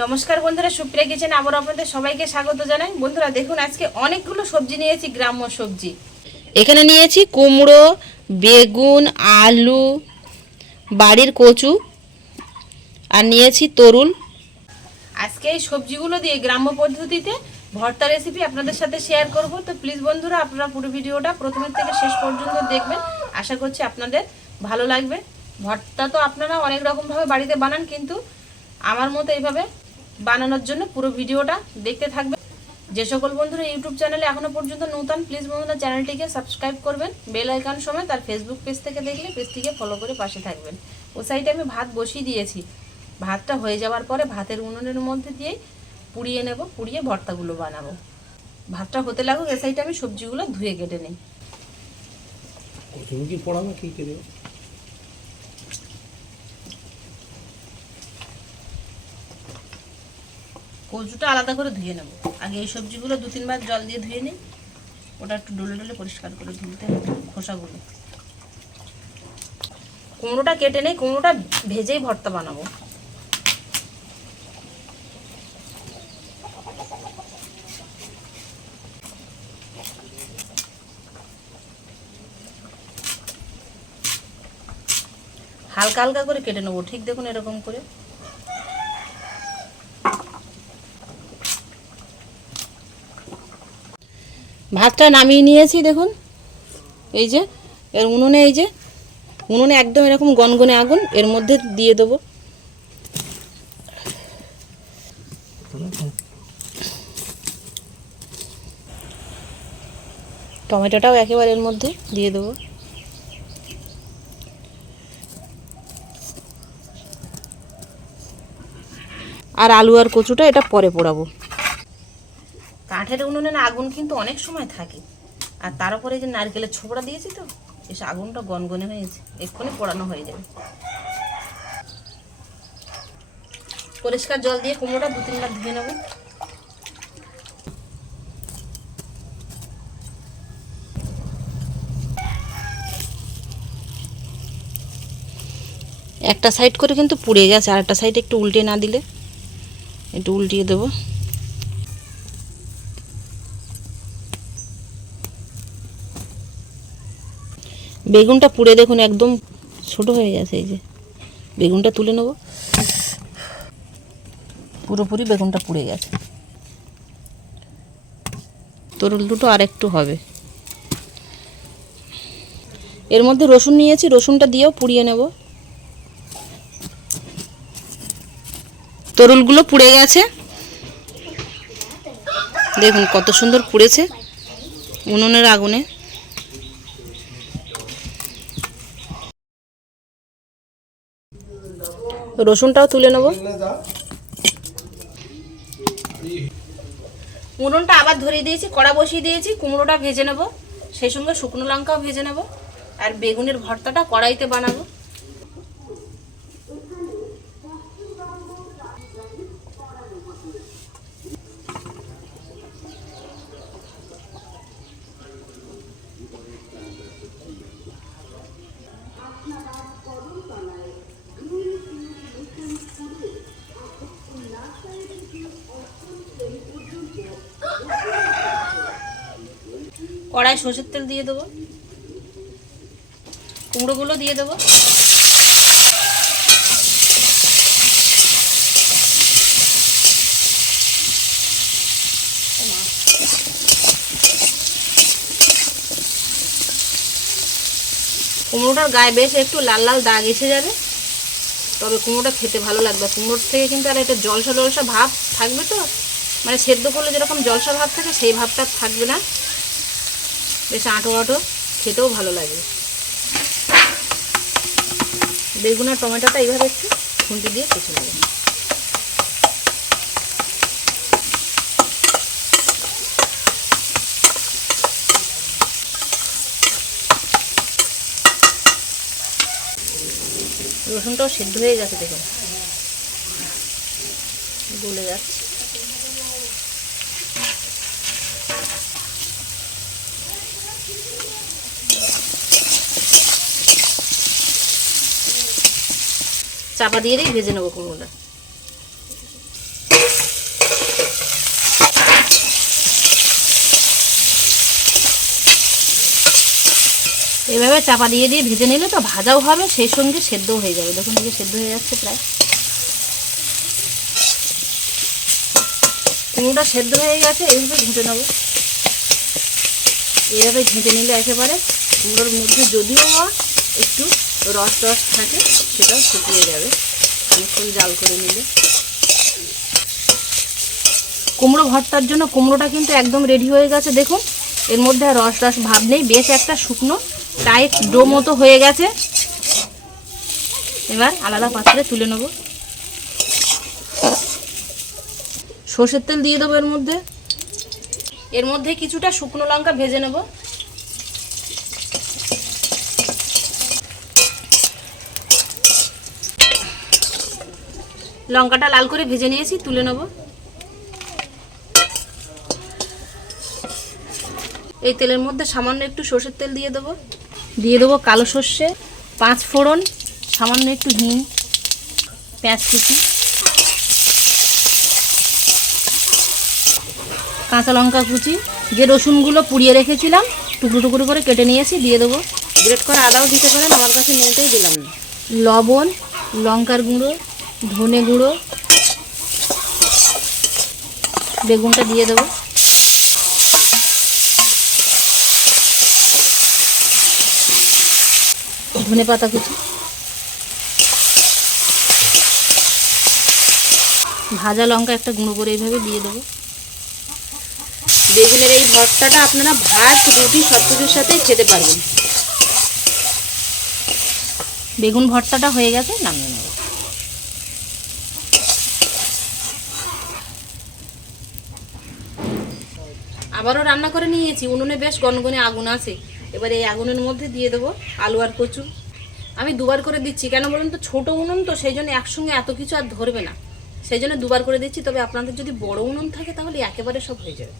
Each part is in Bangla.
নমস্কার বন্ধুরা, সুপ্রিয়া কিচেনে আবার আপনাদের সবাইকে স্বাগত জানাই। বন্ধুরা দেখুন, আজকে অনেকগুলো সবজি নিয়েছি, গ্রাম্য সবজি। এখানে নিয়েছি কুমড়ো, বেগুন, আলু, বাড়ির কচু আর নিয়েছি তরুল। আজকে এই সবজিগুলো দিয়ে গ্রাম্য পদ্ধতিতে ভর্তা রেসিপি আপনাদের সাথে শেয়ার করব। তো প্লিজ বন্ধুরা, আপনারা পুরো ভিডিওটা প্রথম থেকে শেষ পর্যন্ত দেখবেন। আশা করছি আপনাদের ভালো লাগবে। ভর্তা তো আপনারা অনেক রকমভাবে বাড়িতে বানান, কিন্তু আমার মতো এইভাবে বানানোর জন্য পুরো ভিডিওটা দেখতে থাকবেন। যে সকল বন্ধুরা ইউটিউব চ্যানেলে এখনো পর্যন্ত নতুন, প্লিজ বন্ধুরা চ্যানেলটিকে সাবস্ক্রাইব করবেন, বেল আইকন সমেত। আর ফেসবুক পেজ থেকে দেখলে পেজটিকে ফলো করে পাশে থাকবেন। ও সাইডে আমি ভাত বসিয়ে দিয়েছি। ভাতটা হয়ে যাওয়ার পরে ভাতের উনুনের মধ্যে দিয়ে পুড়িয়ে নেব, পুড়িয়ে ভর্তাগুলো বানাবো। ভাতটা হতে লাগুক, এ সাইডে আমি সবজিগুলো ধুয়ে কেটে নিই। কচুটা আলাদা করে ধুয়ে নেব। আগে এই সবজিগুলো 2-3 বার জল দিয়ে ধুয়ে নিই। ওটা একটু ডলে ডলে পরিষ্কার করে ধুতে হবে খোসাগুলো। কুমড়োটা কেটে নেই, কুমড়োটা ভেজেই ভর্তা বানাবো। হালকা হালকা করে কেটে নেবো, ঠিক দেখুন এরকম করে। ভাতটা নামিয়ে নিয়েছি দেখুন। এই যে এর উনুনে, এই যে উনুনে একদম এরকম গনগনে আগুন, এর মধ্যে দিয়ে দেবো। টমেটোটাও একেবারে এর মধ্যে দিয়ে দেবো। আর আলু আর কচুটা এটা পরে পোড়াবো। কাঠের উনুনে না আগুন কিন্তু অনেক সময় থাকে। আর তার উপরে যে নারকেলের ছোবড়া দিয়েছি, তো এসে আগুনটা গনগনে হয়েছে, এক্ষুনি পোড়ানো হয়ে যাবে। পরিষ্কার জল দিয়ে কুমড়োটা 2-3 বার ধুয়ে নেব। একটা সাইড করে কিন্তু পুড়ে গেছে, আর একটা সাইড একটু উল্টে না দিলে, একটু উল্টিয়ে দেবো। বেগুনটা পুড়ে দেখুন একদম ছোট হয়ে গেছে। এই যে বেগুনটা তুলে নেব। পুরোপুরি বেগুনটা পুড়ে গেছে। তরুল দুটো আর একটু হবে। এর মধ্যে রসুন নিয়েছি, রসুনটা দিয়েও পুড়িয়ে নেব। তরুলগুলো পুড়ে গেছে, দেখুন কত সুন্দর পুড়েছে উনুনের আগুনে। রসুনটাও তুলে নেব। উনুনটা আবার ধরিয়ে দিয়েছি, কড়া বসিয়ে দিয়েছি। কুমড়োটা ভেজে নেব, সেই সঙ্গে শুকনো লঙ্কাও ভেজে নেব। আর বেগুনের ভর্তাটা কড়াইতে বানাবো। কড়াই সরষের তেল দিয়ে দেবো, কুমড়োগুলো দিয়ে দেবো। কুমড়োটার গায়ে বেশ একটু লাল লাল দাগ এসে যাবে, তবে কুমড়োটা খেতে ভালো লাগবে। কুমড়োর থেকে কিন্তু আর একটা জলসা জলসা ভাব থাকবে, তো মানে সেদ্ধ করলে যেরকম জলসা ভাব থাকে সেই ভাবটা থাকবে না, বেশ আঁটো আঁটো, খেতেও ভালো লাগবে। বেগুন আর টমেটোটা এইভাবে একটু খুন্তি দিয়ে কষে নেব। রসুনটাও সিদ্ধ হয়ে গেছে, দেখুন গলে যাচ্ছে। চাপা দিয়ে ভেজে নেবো কুমড়োটা। এভাবে চাপা দিয়ে দিয়ে ভেজে নিলে তো ভাজাও হবে, সেই সঙ্গে সেদ্ধও হয়ে যাবে। দেখুন এই যে সেদ্ধ হয়ে যাচ্ছে প্রায়। কুমড়োটা সেদ্ধ হয়ে গেছে, এইভাবে ঘুঁটে নেব। এইভাবে ঘুঁটে নিলে একেবারে কুমড়োর মধ্যে যদিও একটু রস রস থাকে সেটাও শুকিয়ে যাবে অনেকক্ষণ জাল করে নিলে। কুমড়ো ভর্তার জন্য কুমড়োটা কিন্তু একদম রেডি হয়ে গেছে। দেখুন এর মধ্যে আর রস রস ভাব নেই, বেশ একটা শুকনো টাইট ডো মতো হয়ে গেছে। এবার আলাদা পাত্রে তুলে নেব। সর্ষের তেল দিয়ে দেবো এর মধ্যে। এর মধ্যে কিছুটা শুকনো লঙ্কা ভেজে নেব। লঙ্কাটা লাল করে ভেজে নিয়েছি, তুলে নেব। এই তেলের মধ্যে সামান্য একটু সর্ষের তেল দিয়ে দেবো। দিয়ে দেবো কালো সর্ষে, 5 ফোড়ন, সামান্য একটু হিং, পেঁয়াজ কুচি, কাঁচা লঙ্কা কুচি, যে রসুনগুলো পুড়িয়ে রেখেছিলাম টুকরো টুকরো করে কেটে নিয়েছি দিয়ে দেবো। গ্রেট করা আদাও দিতে পারেন, আমার কাছে নেই দিলাম না। লবণ, লঙ্কার গুঁড়ো, ধনে গুঁড়ো, বেগুনটা দিয়ে দেবো। ধনে পাতা কুচি, ভাজা লঙ্কা একটা গুঁড়ো করে এইভাবে দিয়ে দেবো। বেগুনের এই ভর্তাটা আপনারা ভাত, রুটি সব কিছুর সাথেই খেতে পারবেন। বেগুন ভর্তাটা হয়ে গেছে, নামিয়ে নেব। আবারও রান্না করে নিয়েছি, উনুনে বেশ গনগনে আগুন আছে। এবার এই আগুনের মধ্যে দিয়ে দেবো আলু আর কচু। আমি দুবার করে দিচ্ছি, কেন বলুন তো, ছোটো উনুন তো, সেই জন্য একসঙ্গে এত কিছু আর ধরবে না, সেই জন্য দুবার করে দিচ্ছি। তবে আপনাদের যদি বড় উনুন থাকে তাহলে একেবারে সব হয়ে যাবে।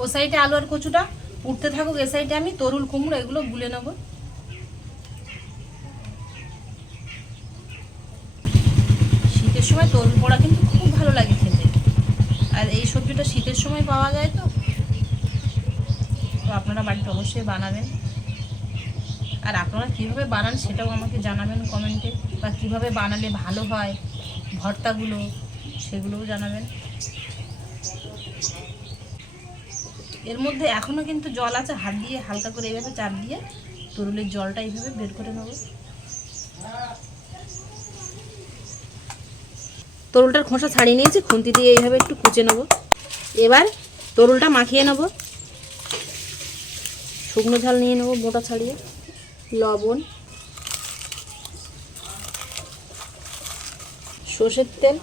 ও সাইডে আলু আর কচুটা উঠতে থাকুক, এ সাইডে আমি তরুল কুমড়ো এগুলো গুলে নেব। শীতের সময় তরুল পোড়া কিন্তু খুব ভালো লাগে খেতে, আর এই সবজিটা শীতের সময় পাওয়া যায় তো আপনারা বাড়িতে অবশ্যই বানাবেন। আর আপনারা কীভাবে বানান সেটাও আমাকে জানাবেন কমেন্টে, বা কীভাবে বানালে ভালো হয় ভর্তাগুলো সেগুলোও জানাবেন। এর মধ্যে এখনও কিন্তু জল আছে, হাত দিয়ে হালকা করে এইভাবে চাপ দিয়ে তরুলের জলটা এইভাবে বের করে নেব। তরুলটার খোসা ছাড়িয়ে নিয়েছি, খুন্তি দিয়ে এইভাবে একটু কুচে নেব। এবার তরুলটা মাখিয়ে নেব। শুকনো ঝাল নিয়ে নেব মোটা ছাড়িয়ে, লবণ, সর্ষের তেল,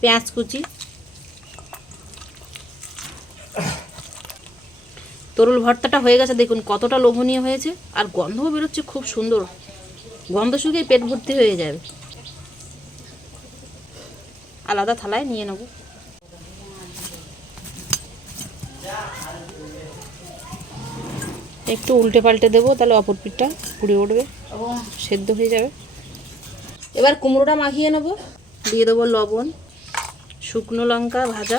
পেঁয়াজ কুচি, তরুল ভর্তাটা হয়ে গেছে। দেখুন কতটা লোভনীয় হয়েছে, আর গন্ধও বেরোচ্ছে খুব সুন্দর। গন্ধ শুকিয়ে পেট ভর্তি হয়ে যাবে। আলাদা থালায় নিয়ে নেব। একটু উল্টে পাল্টে দেবো, তাহলে অপর পিঠটা পুড়ে উঠবে এবং সেদ্ধ হয়ে যাবে। এবার কুমড়োটা মাখিয়ে নেব। দিয়ে দেবো লবণ, শুকনো লঙ্কা ভাজা,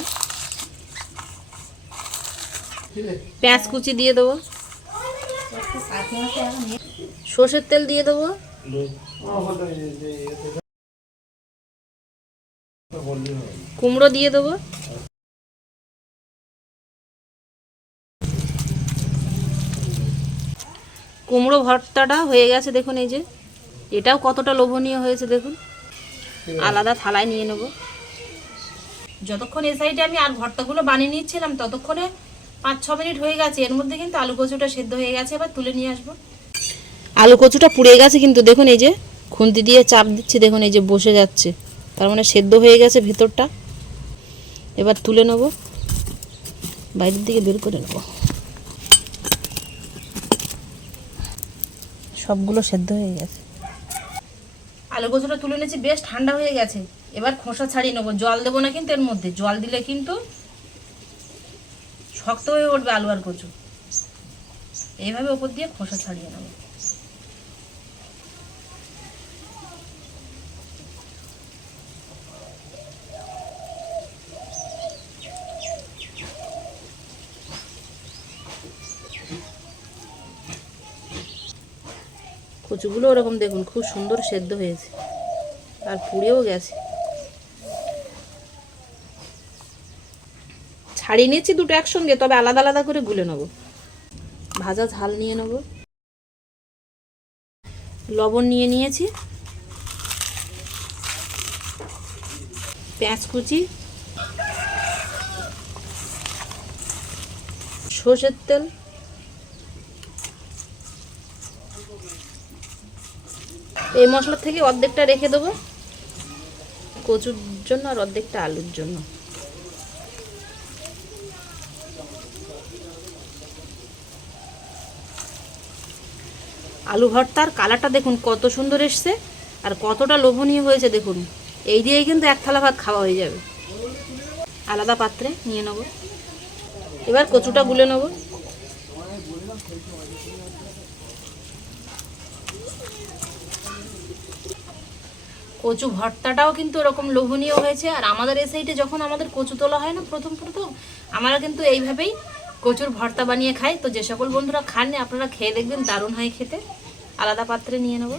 পেঁয়াজ কুচি দিয়ে দেবো, সর্ষের তেল দিয়ে দেবো, কুমড়ো দিয়ে দেবো, কুমড়ো ভর্তাটা হয়ে গেছে। দেখুন এই যে এটাও কতটা লোভনীয় হয়েছে, দেখুন। আলাদা থালায় নিয়ে নেব। যতক্ষণ এই সাইডে আমি আর ভর্তাগুলো বানিয়ে নিচ্ছিলাম ততক্ষণে 5-6 মিনিট হয়ে গেছে। এর মধ্যে কিন্তু আলু কচুটা সেদ্ধ হয়ে গেছে, এবার তুলে নিয়ে আসবো। আলু কচুটা পুড়ে গেছে কিন্তু, দেখুন এই যে খুন্তি দিয়ে চাপ দিচ্ছি, দেখুন এই যে বসে যাচ্ছে, তার মানে সেদ্ধ হয়ে গেছে ভেতরটা। এবার তুলে নেব, বাইরের দিকে বের করে নেব। সবগুলো সেদ্ধ হয়ে গেছে। আলু কচুটা তুলে নিয়েছি, বেশ ঠান্ডা হয়ে গেছে। এবার খোসা ছাড়িয়ে নেবো। জল দেবো না কিন্তু এর মধ্যে, জল দিলে কিন্তু শক্ত হয়ে উঠবে আলু আর কচু। এইভাবে উপর দিয়ে খোসা ছাড়িয়ে নেব। কচুগুলো ওরকম দেখুন খুব সুন্দর সেদ্ধ হয়েছে আর পুড়েও গেছে। ছাড়িয়ে নিয়েছি দুটো একসঙ্গে, তবে আলাদা আলাদা করে গুলে নেব। ভাজা ঝাল নিয়ে নেব, লবণ নিয়ে নিয়েছি, পেঁয়াজ কুচি, সর্ষের তেল, এই মশলা থেকে অর্ধেকটা রেখে দেবো কচুর জন্য আর অর্ধেকটা আলুর জন্য। আলু ভর্তার কালারটা দেখুন কত সুন্দর এসছে আর কতটা লোভনীয় হয়েছে দেখুন। এই দিয়েই কিন্তু এক থালা ভাত খাওয়া হয়ে যাবে। আলাদা পাত্রে নিয়ে নেব, এবার কচুটা গুলে নেব। কচু ভর্তাটাও কিন্তু এরকম লোভনীয় হয়েছে। আর আমাদের এই সাইডে যখন আমাদের কচু তোলা হয় না প্রথম আমরা কিন্তু এইভাবেই কচুর ভর্তা বানিয়ে খাই। তো যে সকল বন্ধুরা খাননি আপনারা খেয়ে দেখবেন, দারুণ হয় খেতে। আলাদা পাত্রে নিয়ে নেব।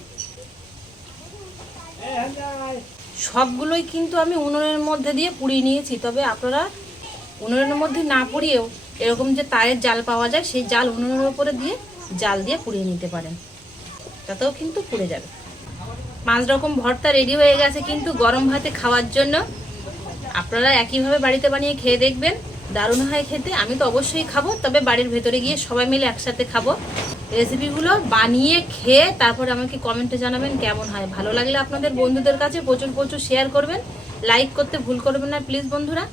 সবগুলোই কিন্তু আমি উনুনের মধ্যে দিয়ে পুড়িয়ে নিয়েছি, তবে আপনারা উনুনের মধ্যে না পুড়িয়েও এরকম যে তারের জাল পাওয়া যায় সেই জাল উনুনের উপরে দিয়ে জাল দিয়ে পুড়িয়ে নিতে পারেন, তাতেও কিন্তু পুড়ে যাবে। 5 রকম ভর্তা রেডি হয়ে গেছে কিন্তু গরম ভাতে খাওয়ার জন্য। আপনারা একইভাবে বাড়িতে বানিয়ে খেয়ে দেখবেন, দারুণ হয় খেতে। আমি তো অবশ্যই খাবো, তবে বাড়ির ভেতরে গিয়ে সবাই মিলে একসাথে খাবো। রেসিপিগুলো বানিয়ে খেয়ে তারপর আমাকে কমেন্টে জানাবেন কেমন হয়। ভালো লাগলে আপনাদের বন্ধুদের কাছে প্রচুর প্রচুর শেয়ার করবেন, লাইক করতে ভুল করবেন না প্লিজ বন্ধুরা।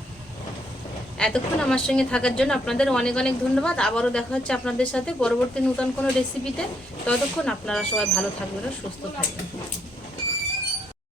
এতক্ষণ আমার সঙ্গে থাকার জন্য আপনাদের অনেক অনেক ধন্যবাদ। আবারও দেখা হচ্ছে আপনাদের সাথে পরবর্তী নতুন কোনো রেসিপিতে। ততক্ষণ আপনারা সবাই ভালো থাকবেন, সুস্থ থাকবেন।